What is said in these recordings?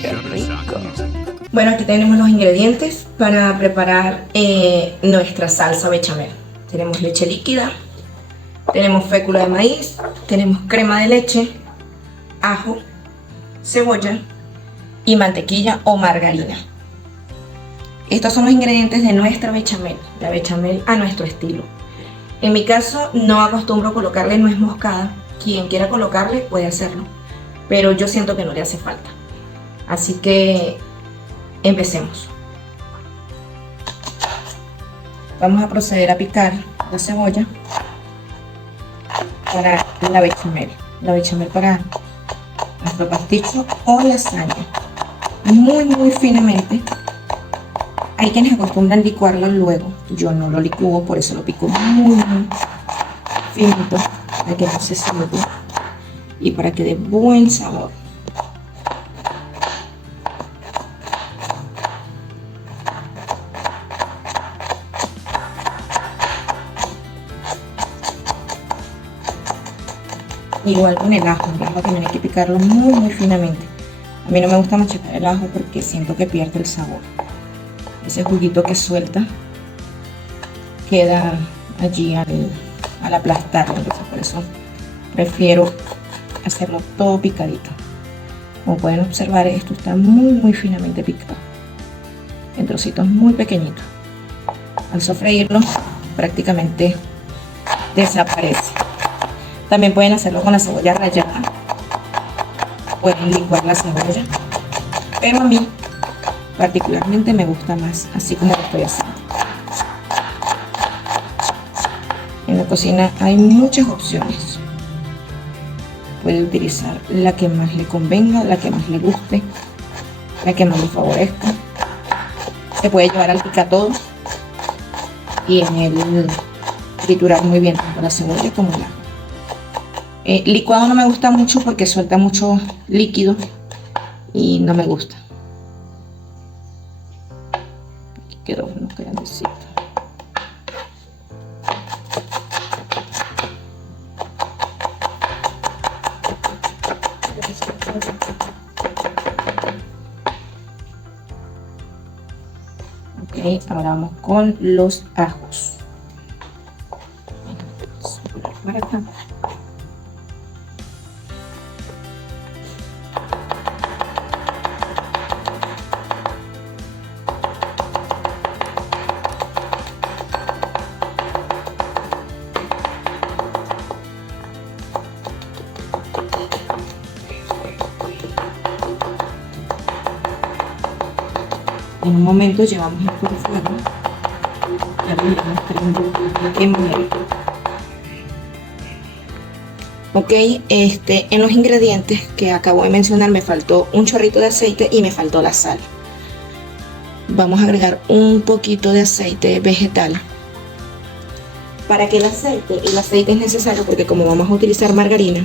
¡Qué rico! Bueno, aquí tenemos los ingredientes para preparar nuestra salsa bechamel. Tenemos leche líquida, tenemos fécula de maíz, tenemos crema de leche, ajo, cebolla y mantequilla o margarina. Estos son los ingredientes de nuestra bechamel, la bechamel a nuestro estilo. En mi caso no acostumbro colocarle nuez moscada, quien quiera colocarle puede hacerlo, pero yo siento que no le hace falta. Así que empecemos. Vamos a proceder a picar la cebolla para la bechamel para nuestro pasticho o lasaña, muy finamente. Hay quienes acostumbran licuarlo luego, yo no lo licúo, por eso lo pico muy finito, para que no se suelte y para que dé buen sabor. Igual con el ajo también hay que picarlo muy finamente. A mí no me gusta machacar el ajo porque siento que pierde el sabor. Ese juguito que suelta queda allí al aplastarlo, entonces por eso prefiero hacerlo todo picadito. Como pueden observar, esto está muy finamente picado, en trocitos muy pequeñitos. Al sofreírlo prácticamente desaparece. También pueden hacerlo con la cebolla rallada, pueden licuar la cebolla, pero a mí particularmente me gusta más así como lo estoy haciendo. En la cocina hay muchas opciones. Puede utilizar la que más le convenga, la que más le guste, la que más le favorezca. Se puede llevar al picatodo y en el triturar muy bien tanto la cebolla como el ajo. Licuado no me gusta mucho porque suelta mucho líquido y no me gusta. Aquí quedó uno grandecito. Ok, ahora vamos con los ajos. Para acá. En un momento llevamos esto de fuego, ya lo llevamos prendido en medio. Ok, en los ingredientes que acabo de mencionar me faltó un chorrito de aceite y me faltó la sal. Vamos a agregar un poquito de aceite vegetal. Para que el aceite es necesario porque como vamos a utilizar margarina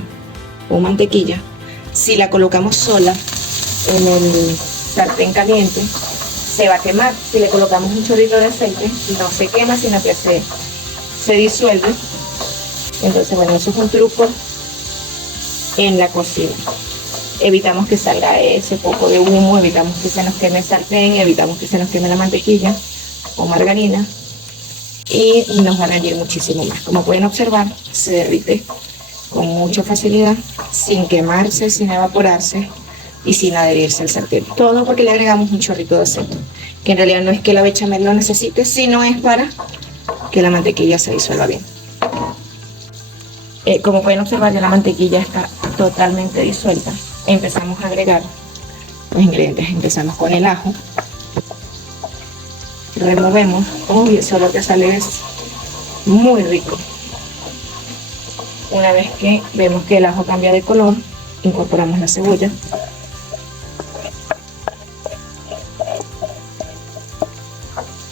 o mantequilla, si la colocamos sola en el sartén caliente, se va a quemar. Si le colocamos un chorrito de aceite, no se quema, sino que se disuelve. Entonces, bueno, eso es un truco en la cocina. Evitamos que salga ese poco de humo, evitamos que se nos queme el sartén, evitamos que se nos queme la mantequilla o margarina y nos va a rendir muchísimo más. Como pueden observar, se derrite con mucha facilidad, sin quemarse, sin evaporarse y sin adherirse al sartén. Todo porque le agregamos un chorrito de aceite, que en realidad no es que la bechamel lo necesite, sino es para que la mantequilla se disuelva bien. Como pueden observar, ya la mantequilla está totalmente disuelta. Empezamos a agregar los ingredientes. Empezamos con el ajo. Removemos. Uy, el olor que sale es muy rico. Una vez que vemos que el ajo cambia de color, incorporamos la cebolla.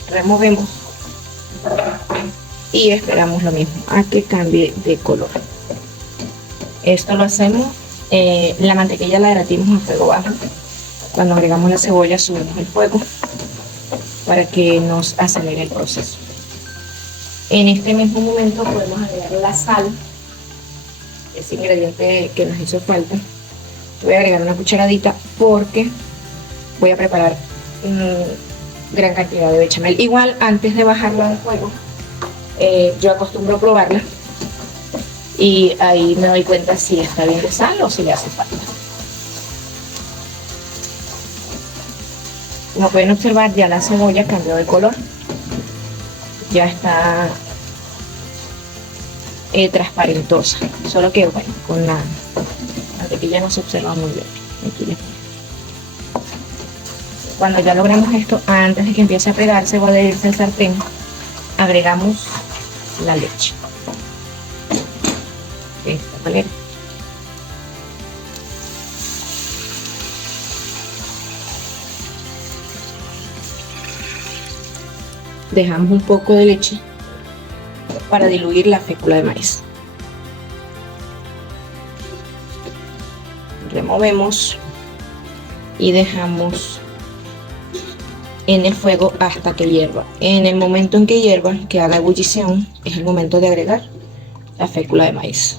Removemos y esperamos lo mismo a que cambie de color. Esto lo hacemos, la mantequilla la derretimos a fuego bajo. Cuando agregamos la cebolla subimos el fuego para que nos acelere el proceso. En este mismo momento podemos agregar la sal, ese ingrediente que nos hizo falta. Voy a agregar una cucharadita porque voy a preparar gran cantidad de bechamel. Igual antes de bajarla del fuego, yo acostumbro probarla y ahí me doy cuenta si está bien de sal o si le hace falta. Como pueden observar, ya la cebolla cambió de color, ya está transparentosa, solo que bueno, con la mantequilla no se observa muy bien. Aquí cuando ya logramos esto, antes de que empiece a pegarse o a adherirse al sartén, agregamos la leche de esta manera. Dejamos un poco de leche para diluir la fécula de maíz. Removemos y dejamos en el fuego hasta que hierva. En el momento en que hierva, que haga ebullición, es el momento de agregar la fécula de maíz.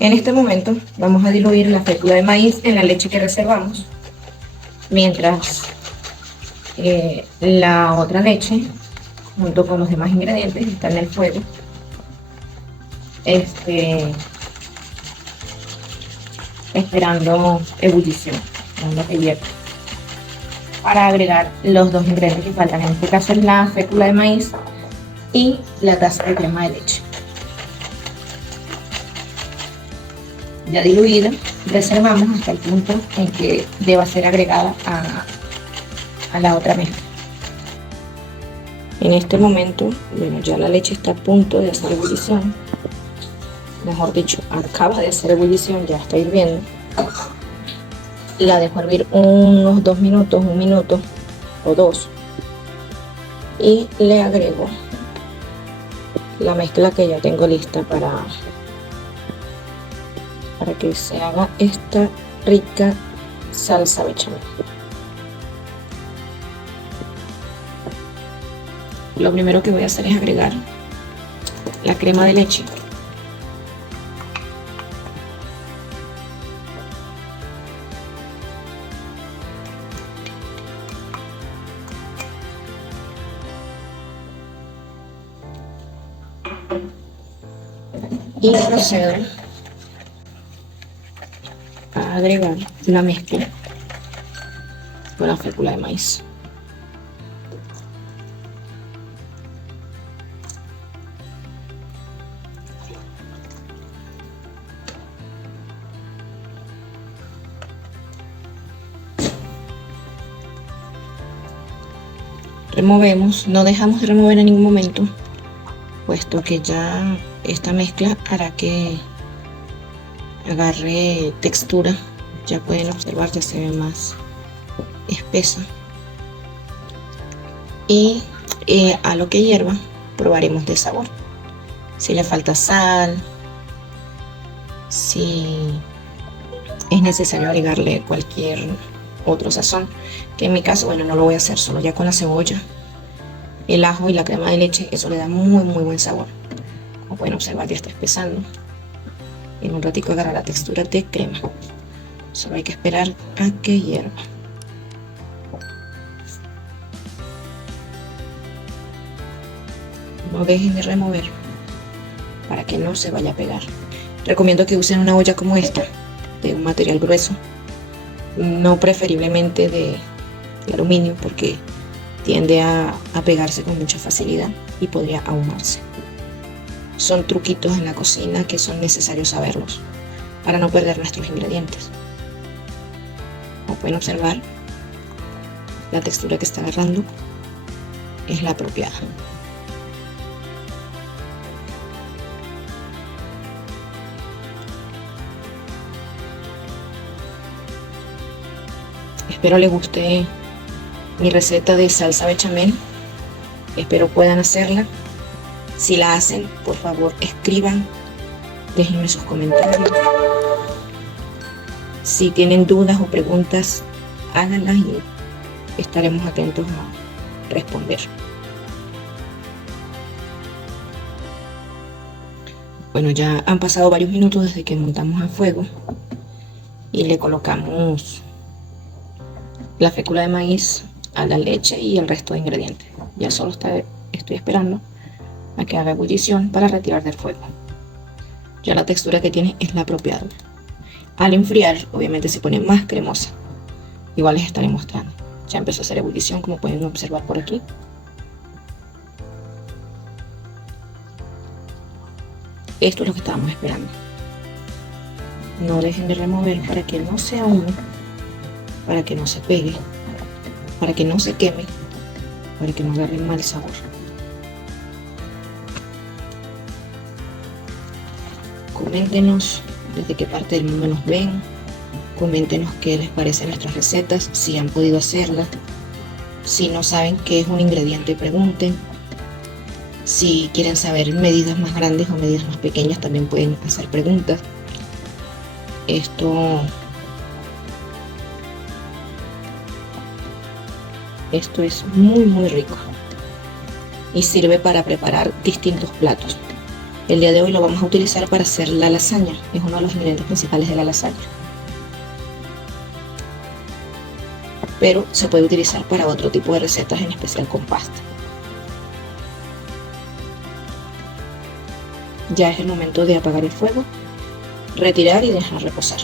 En este momento vamos a diluir la fécula de maíz en la leche que reservamos, mientras la otra leche, junto con los demás ingredientes, está en el fuego. Esperando ebullición, esperando que hierva, para agregar los dos ingredientes que faltan. En este caso es la fécula de maíz y la taza de crema de leche. Ya diluida, reservamos hasta el punto en que deba ser agregada a la otra mezcla. En este momento, bueno, ya la leche está a punto de hacer ebullición. Mejor dicho, acaba de hacer ebullición, ya está hirviendo. La dejo hervir unos 2 minutos, 1 minuto o 2, y le agrego la mezcla que ya tengo lista para que se haga esta rica salsa bechamel. Lo primero que voy a hacer es agregar la crema de leche. Y procedo a agregar la mezcla con la fécula de maíz. Removemos, no dejamos de remover en ningún momento, puesto que ya esta mezcla hará que agarre textura. Ya pueden observar, ya se ve más espesa. Y a lo que hierva probaremos de sabor, si le falta sal, si es necesario agregarle cualquier otro sazón, que en mi caso, bueno, no lo voy a hacer, solo ya con la cebolla, el ajo y la crema de leche. Eso le da muy buen sabor. Como pueden observar, ya está espesando. En un ratico agarra la textura de crema. Solo hay que esperar a que hierva. No dejen de remover para que no se vaya a pegar. Recomiendo que usen una olla como esta, de un material grueso, no preferiblemente de aluminio, porque tiende a pegarse con mucha facilidad y podría ahumarse. Son truquitos en la cocina que son necesarios saberlos para no perder nuestros ingredientes. Como pueden observar, la textura que está agarrando es la apropiada. Espero les guste mi receta de salsa bechamel. Espero puedan hacerla. Si la hacen, por favor, escriban, déjenme sus comentarios. Si tienen dudas o preguntas, háganlas y estaremos atentos a responder. Bueno, ya han pasado varios minutos desde que montamos a fuego y le colocamos la fécula de maíz a la leche y el resto de ingredientes. Ya solo estoy esperando a que haga ebullición para retirar del fuego. Ya la textura que tiene es la apropiada. Al enfriar, obviamente se pone más cremosa. Igual les estaré mostrando. Ya empezó a hacer ebullición, como pueden observar por aquí. Esto es lo que estábamos esperando. No dejen de remover para que no se ahume, para que no se pegue, para que no se queme, para que no agarre mal sabor. Coméntenos desde qué parte del mundo nos ven. Coméntenos qué les parecen nuestras recetas, si han podido hacerlas. Si no saben qué es un ingrediente, pregunten. Si quieren saber medidas más grandes o medidas más pequeñas, también pueden hacer preguntas. Esto es muy rico y sirve para preparar distintos platos. El día de hoy lo vamos a utilizar para hacer la lasaña. Es uno de los ingredientes principales de la lasaña, pero se puede utilizar para otro tipo de recetas, en especial con pasta. Ya es el momento de apagar el fuego, retirar y dejar reposar.